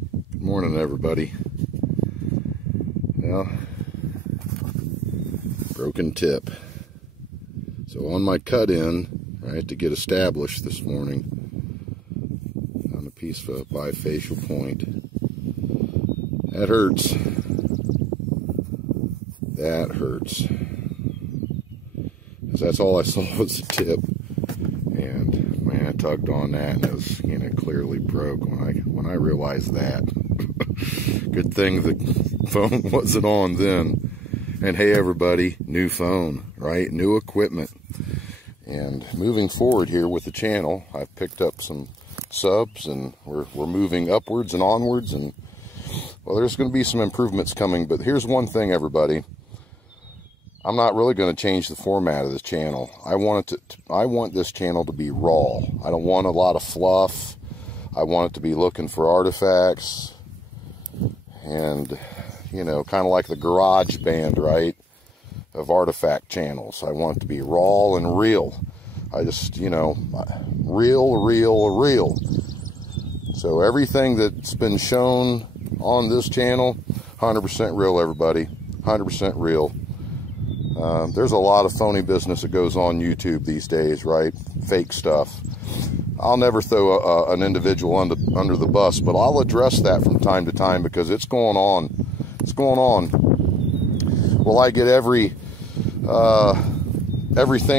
Good morning, everybody. Well, broken tip. So on my cut-in, right, to get established this morning on a piece of a bifacial point, that hurts. That hurts. Because that's all I saw was a tip. And man, I tugged on that and it was, clearly broke when I realized that. Good thing the phone wasn't on then. And hey everybody, new phone, right? New equipment. And moving forward here with the channel, I've picked up some subs and we're moving upwards and onwards, and well, there's going to be some improvements coming. But here's one thing, everybody. I'm not really going to change the format of this channel. I want this channel to be raw. I don't want a lot of fluff. I want it to be looking for artifacts and, kind of like the garage band, right, of artifact channels. I want it to be raw and real. I just, real. So everything that's been shown on this channel, 100% real, everybody. 100% real. There's a lot of phony business that goes on YouTube these days, right? Fake stuff. I'll never throw an individual under the bus, but I'll address that from time to time because it's going on. It's going on. Will I get everything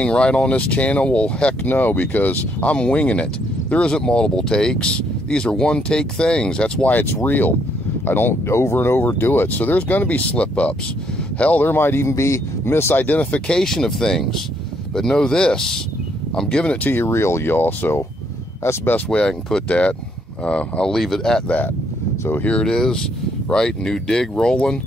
right on this channel? Well, heck no, because I'm winging it. There isn't multiple takes. These are one-take things. That's why it's real. I don't over and over do it. So there's going to be slip-ups. Hell, there might even be misidentification of things. But know this, I'm giving it to you real, y'all. So that's the best way I can put that. I'll leave it at that. So here it is, right? New dig rolling,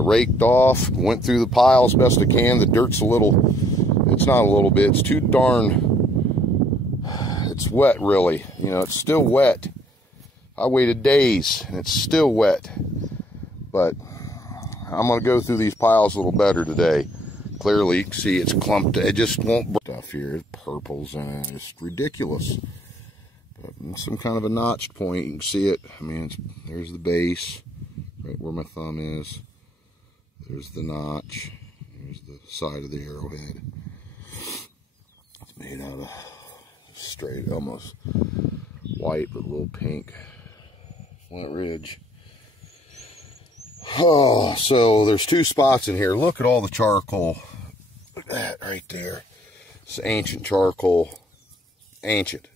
raked off, went through the pile as best I can. The dirt's it's not a little bit, it's too darn, it's wet really. It's still wet. I waited days and it's still wet. But I'm going to go through these piles a little better today. Clearly, you can see it's clumped. It just won't break stuff here. Purples and it's just ridiculous. But some kind of a notched point. You can see it. I mean, there's the base, right where my thumb is. There's the notch. There's the side of the arrowhead. It's made out of straight, almost white, but a little pink flint ridge. Oh, so there's two spots in here. Look at all the charcoal. Look at that right there. It's ancient charcoal. Ancient.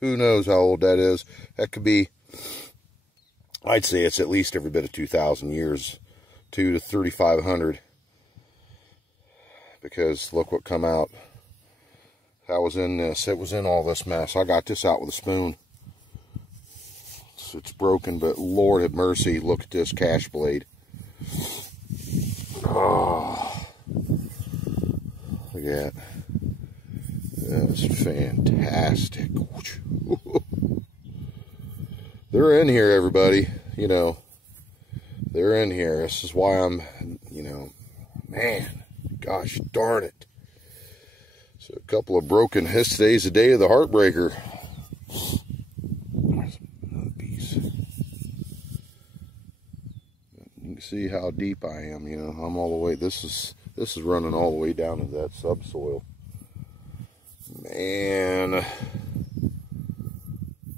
Who knows how old that is? That could be, I'd say it's at least every bit of 2,000 years. 2 to 3,500. Because look what come out. I was in this. It was in all this mess. I got this out with a spoon. It's broken, but Lord have mercy, look at this cash blade. Oh, look at that. That's fantastic. They're in here, everybody. They're in here. This is why I'm, man, gosh darn it. So a couple of broken, today's the day of the heartbreaker. See how deep I am, I'm all the way, this is running all the way down to that subsoil. Man,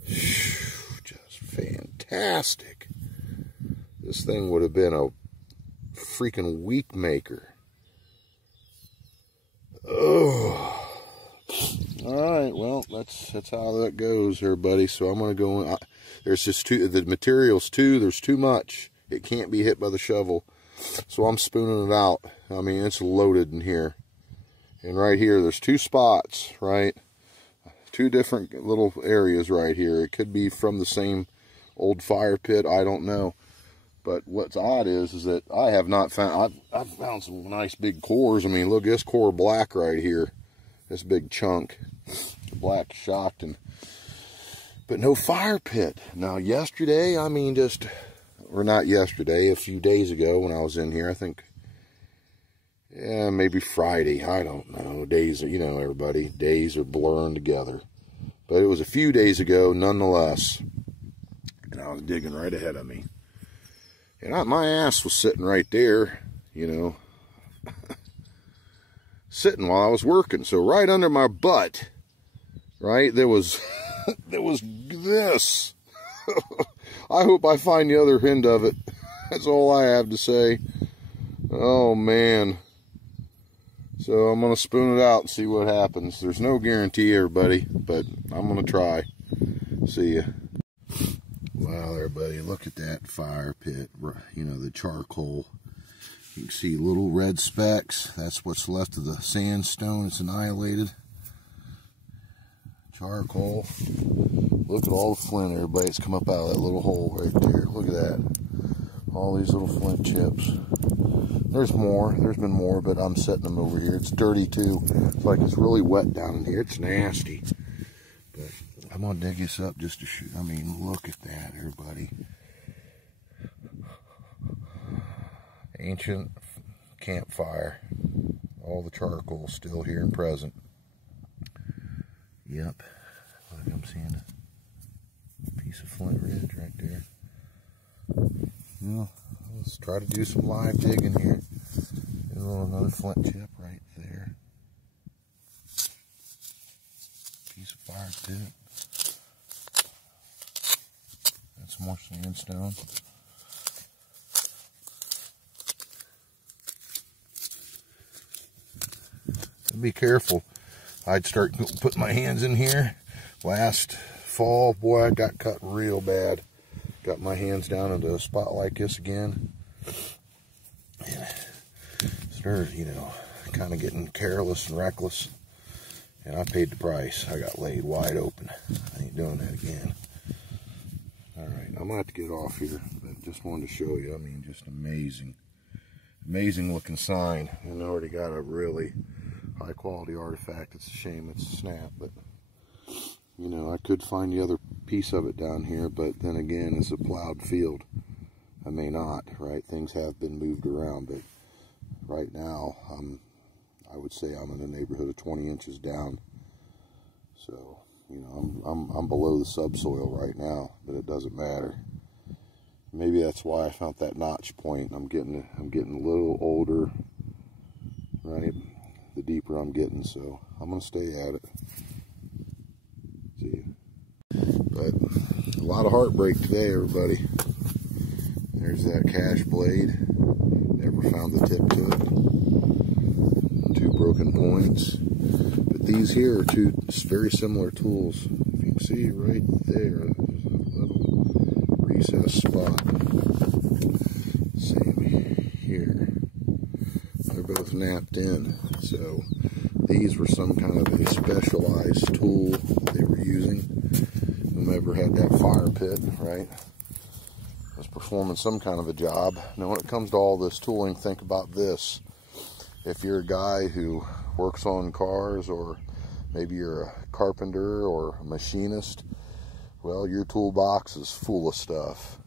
just fantastic. This thing would have been a freaking week maker. Oh, all right, well, that's how that goes, everybody. So I'm gonna go in. There's just the material's there's too much. It can't be hit by the shovel. So I'm spooning it out. I mean, it's loaded in here. And right here, there's two spots, right? Two different little areas right here. It could be from the same old fire pit. I don't know. But what's odd is that I have not found... I've found some nice big cores. I mean, look, this core black right here. This big chunk. Black shocked. But no fire pit. Now, yesterday, I mean, or not yesterday, a few days ago when I was in here, I think, yeah, maybe Friday, I don't know, days, everybody, days are blurring together, but it was a few days ago, nonetheless, and I was digging right ahead of me. And my ass was sitting right there, you know, sitting while I was working. So right under my butt, right, there was, there was this. I hope I find the other end of it. That's all I have to say. Oh, man. So I'm going to spoon it out and see what happens. There's no guarantee, everybody, but I'm going to try. See ya. Wow, everybody, look at that fire pit. You know, the charcoal. You can see little red specks. That's what's left of the sandstone. It's annihilated. Charcoal. Look at all the flint, everybody. It's come up out of that little hole right there. Look at that. All these little flint chips. There's more. There's been more, but I'm setting them over here. It's dirty, too. It's like it's really wet down in here. It's nasty. But I'm going to dig this up just to shoot. I mean, look at that, everybody. Ancient campfire. All the charcoal still here and present. Yep. Look, I'm seeing a piece of flint ridge right there. Well, let's try to do some live digging here. Another flint chip right there. Piece of fire pit. That's more sandstone. Be careful. I'd start putting my hands in here. Last fall, boy, I got cut real bad. Got my hands down into a spot like this again. And started, you know, kind of getting careless and reckless. And I paid the price. I got laid wide open. I ain't doing that again. Alright, I'm going to have to get off here. But just wanted to show you. I mean, just amazing. Amazing looking sign. And I already got a really high quality artifact. It's a shame it's a snap, but you know, I could find the other piece of it down here, but then again, it's a plowed field. I may not, right? Things have been moved around, but right now, I would say I'm in the neighborhood of 20 inches down. So, you know, I'm below the subsoil right now, but it doesn't matter. Maybe that's why I found that notch point. I'm getting a little older, right? The deeper I'm getting, so I'm gonna stay at it. See you. But a lot of heartbreak today, everybody. There's that cash blade. Never found the tip to it. 2 broken points. But these here are 2 very similar tools. If you can see right there, there's a little recessed spot. Same here. They're both napped in. So these were some kind of a specialized tool they were using. Whomever had that fire pit, right, was performing some kind of a job. Now when it comes to all this tooling, think about this. If you're a guy who works on cars, or maybe you're a carpenter or a machinist, well, your toolbox is full of stuff,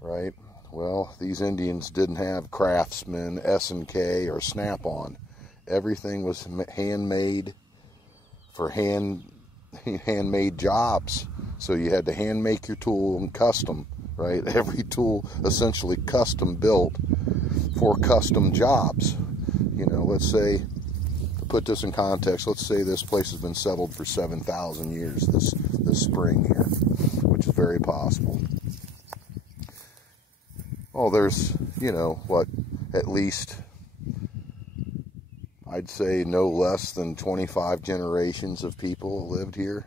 right? Well, these Indians didn't have Craftsman, S&K, or Snap-on. Everything was handmade for handmade jobs. So you had to hand make your tool and custom, right? Every tool essentially custom built for custom jobs. You know, let's say, to put this in context, let's say this place has been settled for 7,000 years this spring here, which is very possible. Oh, there's, you know, what, at least, I'd say no less than 25 generations of people lived here.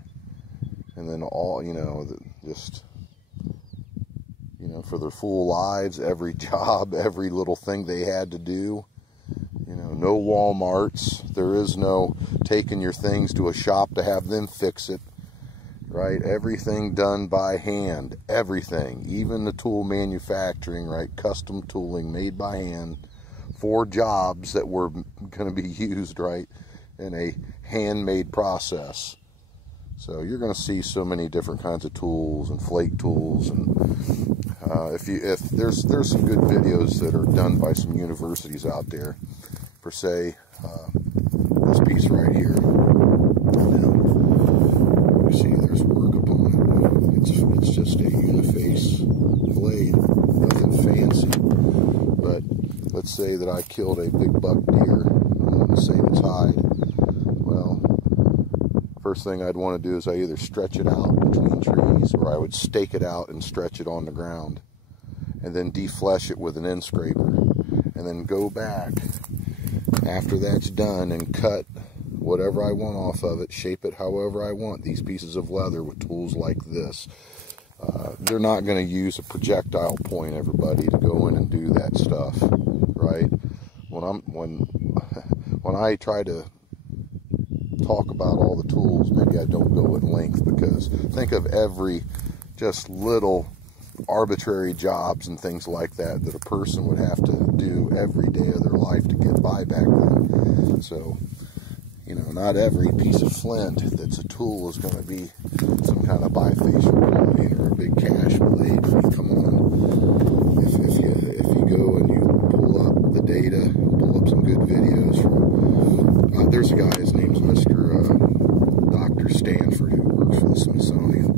And then all, you know, just, you know, for their full lives, every job, every little thing they had to do. You know, no Walmarts. There is no taking your things to a shop to have them fix it. Right? Everything done by hand. Everything. Even the tool manufacturing, right? Custom tooling made by hand for jobs that were going to be used, right, in a handmade process. So you're going to see so many different kinds of tools and flake tools, and if there's some good videos that are done by some universities out there, for say this piece right here. You know, you see there's work upon it. it's just a uniface blade, nothing fancy. But let's say that I killed a big buck deer, I want to save its hide. Well, first thing I'd want to do is I either stretch it out between trees, or I would stake it out and stretch it on the ground, and then deflesh it with an end scraper, and then go back after that's done and cut whatever I want off of it, shape it however I want. These pieces of leather with tools like this, they're not going to use a projectile point, everybody, to go in and do that stuff, right? When I try to talk about all the tools, maybe I don't go at length, because think of every just little arbitrary jobs and things like that that a person would have to do every day of their life to get by back then. So, you know, not every piece of flint that's a tool is going to be some kind of bifacial coin or a big cash blade. I mean, come on. If you go and you pull up the data, pull up some good videos from, there's a guy, his name's Mr. Dr. Stanford, who works for the Smithsonian.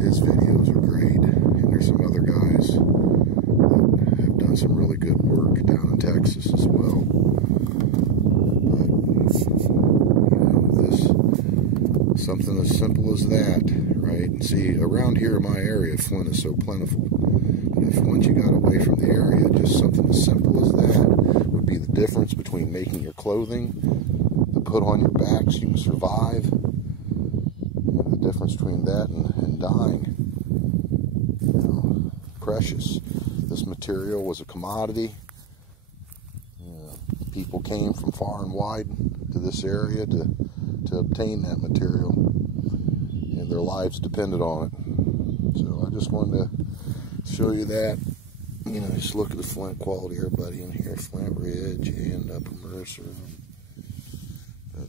His videos are great. And there's some other guys that have done some really good work down in Texas as well. Something as simple as that, right? And see, around here in my area, flint is so plentiful. But if once you got away from the area, just something as simple as that would be the difference between making your clothing to put on your back so you can survive. The difference between that and dying. You know, precious. This material was a commodity. People came from far and wide to this area to obtain that material, and their lives depended on it. So I just wanted to show you that. You know, just look at the flint quality, everybody in here, Flint Ridge and Upper Mercer. But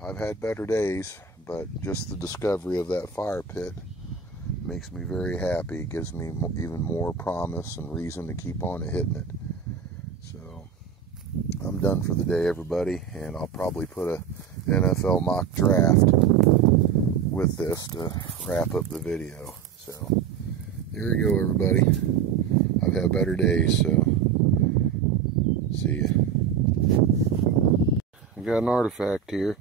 I've had better days, but just the discovery of that fire pit makes me very happy. It gives me even more promise and reason to keep on hitting it. So I'm done for the day, everybody, and I'll probably put a NFL mock draft with this to wrap up the video. So there you go, everybody. I've had better days, so see ya. I got an artifact here.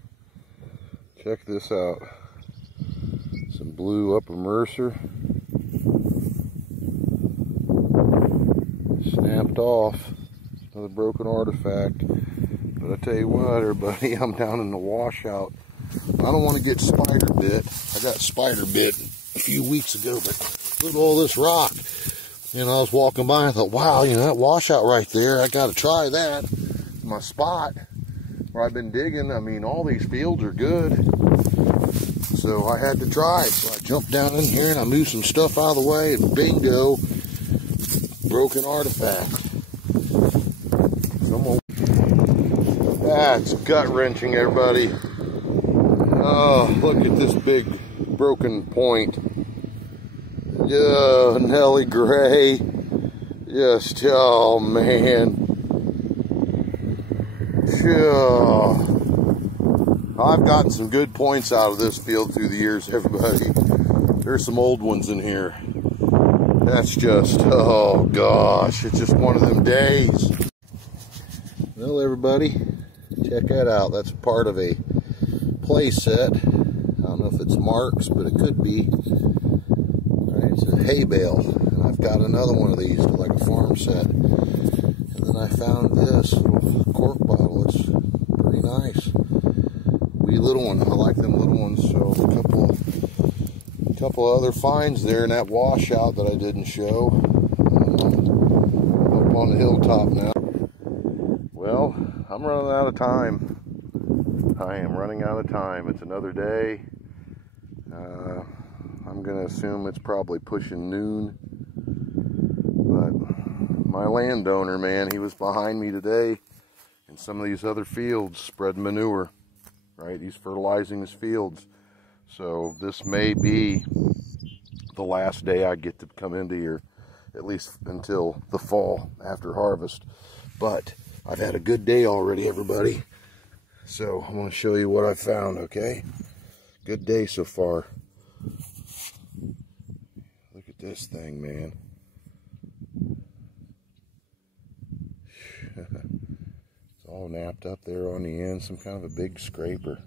Check this out. Some blue Upper Mercer. Snapped off. Another broken artifact. But I tell you what, everybody, I'm down in the washout. I don't want to get spider bit. I got spider bit a few weeks ago, but look at all this rock. And I was walking by and I thought, wow, you know, that washout right there, I got to try that. My spot where I've been digging, I mean, all these fields are good. So I had to try it. So I jumped down in here and I moved some stuff out of the way, and bingo, broken artifact. That's gut-wrenching, everybody. Oh, look at this big broken point. Nelly Gray. Just, oh man. I've gotten some good points out of this field through the years, everybody. There's some old ones in here. That's just, oh gosh, it's just one of them days. Well, everybody, check that out. That's part of a play set. I don't know if it's marks, but it could be. Right, it's a hay bale. And I've got another one of these, like a farm set. And then I found this little cork bottle. It's pretty nice. Wee little one. I like them little ones. So a couple other finds there in that washout that I didn't show. Up on the hilltop now. Well, I'm running out of time. I am running out of time. It's another day. I'm going to assume it's probably pushing noon. But my landowner, man, he was behind me today in some of these other fields spreading manure. Right? He's fertilizing his fields. So this may be the last day I get to come into here, at least until the fall after harvest. But I've had a good day already, everybody. So I want to show you what I found, okay? Good day so far. this thing, man. It's all napped up there on the end, some kind of a big scraper.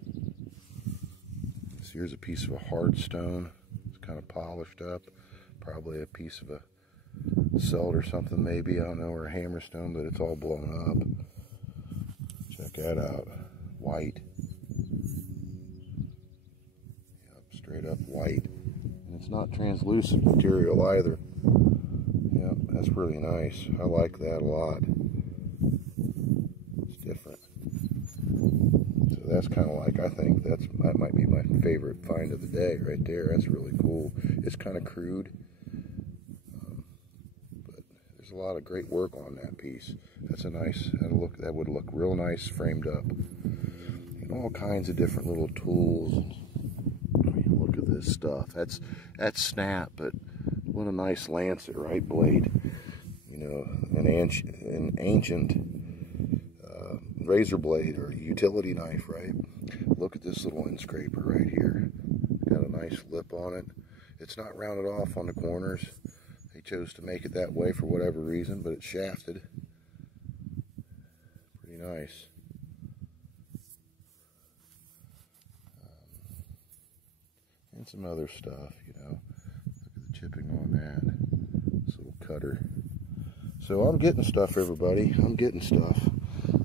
So here's a piece of a hard stone. It's kind of polished up. Probably a piece of a celt or something, maybe, I don't know, or a hammerstone, but it's all blown up. Check that out. White. Yep, straight up white. And it's not translucent material either. Yep, that's really nice. I like that a lot. It's different. So that's kind of like, I think that might be my favorite find of the day right there. That's really cool. It's kind of crude. A lot of great work on that piece. That's a nice, that would look real nice framed up. And all kinds of different little tools. I mean, look at this stuff. That's snap, but what a nice lancet, right? Blade. You know, an ancient razor blade or utility knife, right? Look at this little end scraper right here. Got a nice lip on it. It's not rounded off on the corners. They chose to make it that way for whatever reason, but it's shafted. Pretty nice. And some other stuff, you know. Look at the chipping on that. This little cutter. So I'm getting stuff, everybody. I'm getting stuff.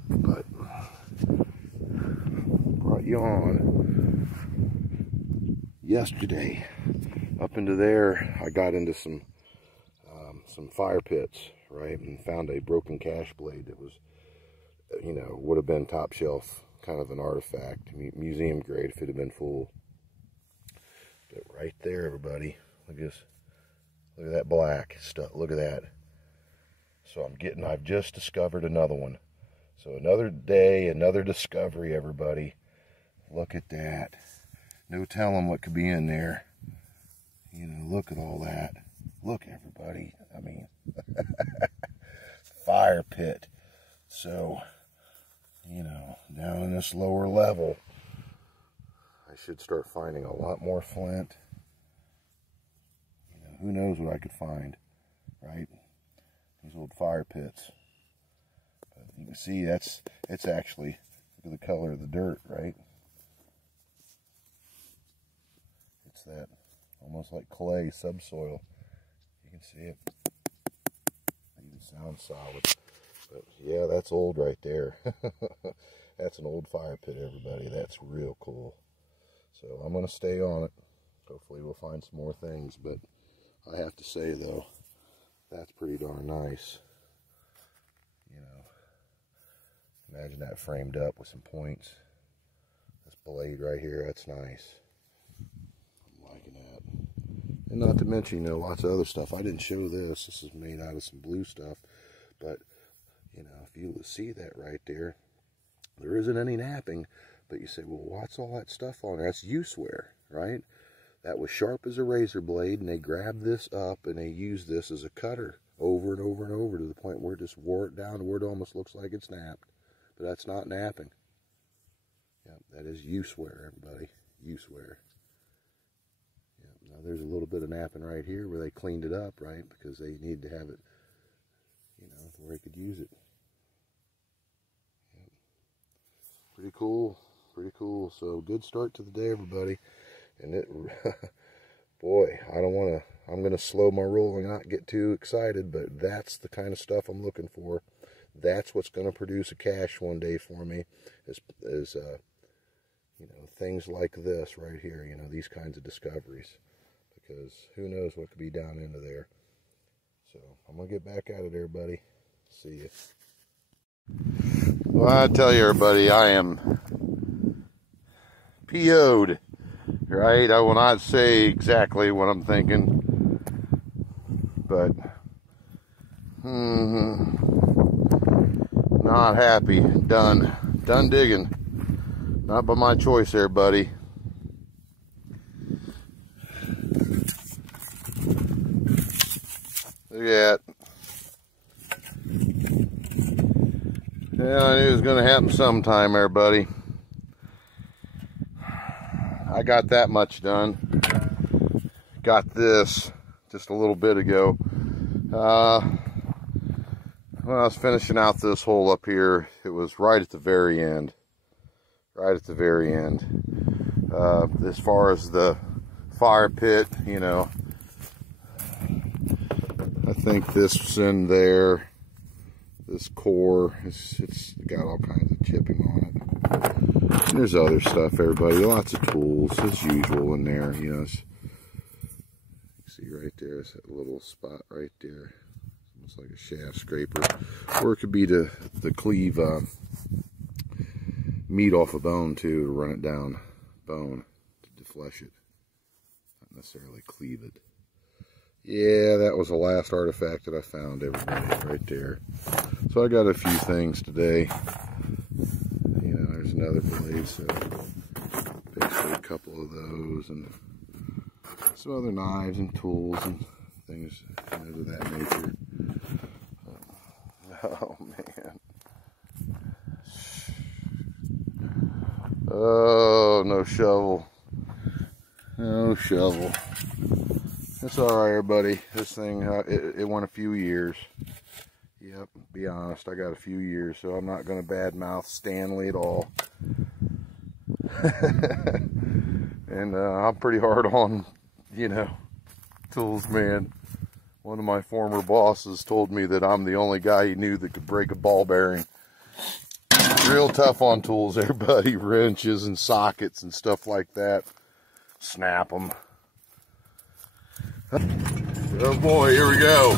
But brought you on yesterday. Up into there, I got into some fire pits, right, and found a broken cash blade that was, you know, would have been top shelf, kind of an artifact, museum grade if it had been full. But right there, everybody, look at that black stuff. Look at that. So I've just discovered another one. So another day, another discovery, everybody. Look at that. No telling what could be in there. You know, look at all that. Look, everybody, I mean, fire pit. So, you know, down in this lower level, I should start finding a lot more flint. You know, who knows what I could find, right? These old fire pits. But you can see it's actually, look at the color of the dirt, right? It's that almost like clay subsoil. You can see it. It even sounds solid. But yeah, that's old right there. That's an old fire pit, everybody. That's real cool. So I'm going to stay on it. Hopefully we'll find some more things. But I have to say, though, that's pretty darn nice. You know, imagine that framed up with some points. This blade right here, that's nice. I'm liking that. And not to mention, you know, lots of other stuff. I didn't show this. This is made out of some blue stuff. But, you know, if you see that right there, there isn't any napping. But you say, well, what's all that stuff on there? That's use-wear, right? That was sharp as a razor blade, and they grabbed this up, and they used this as a cutter over and over and over to the point where it just wore it down to where it almost looks like it's napped. But that's not napping. Yep, that is use-wear, everybody. Use-wear. Now there's a little bit of napping right here where they cleaned it up, right? Because they need to have it, you know, where they could use it. Yep. Pretty cool, pretty cool. So good start to the day, everybody. And it, boy, I'm going to slow my roll and not get too excited, but that's the kind of stuff I'm looking for. That's what's going to produce a cache one day for me is you know, things like this right here, you know, these kinds of discoveries. Because who knows what could be down into there. So I'm going to get back at it, everybody. See ya. Well, I tell you, everybody, I am PO'd, right? I will not say exactly what I'm thinking, but not happy. Done digging. Not by my choice there, buddy. Look at that. Yeah, I knew it was going to happen sometime there, buddy. I got that much done. Got this just a little bit ago. When I was finishing out this hole up here, it was right at the very end. Right at the very end. As far as the fire pit, you know, I think this in there, this core, it's got all kinds of chipping on it. And there's other stuff, everybody. Lots of tools, as usual, in there. You know, you see right there, is that little spot right there. Almost like a shaft scraper. Or it could be to cleave meat off a bone, too, to run it down bone, to deflesh it. Not necessarily cleave it. Yeah, that was the last artifact that I found, everybody, right there. So I got a few things today. You know, there's another blade, so basically a couple of those, and some other knives and tools and things, you know, of that nature. Oh, man. Oh, no shovel. No shovel. It's alright, everybody. This thing, it went a few years. Yep, be honest, I got a few years, so I'm not going to badmouth Stanley at all. And I'm pretty hard on, you know, tools, man. One of my former bosses told me that I'm the only guy he knew that could break a ball bearing. Real tough on tools, everybody. Wrenches and sockets and stuff like that. Snap them. Oh boy, here we go.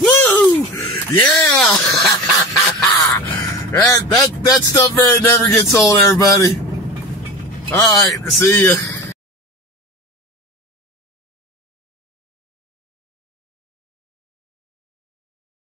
Woo! Yeah! that stuff never gets old, everybody. All right, see ya.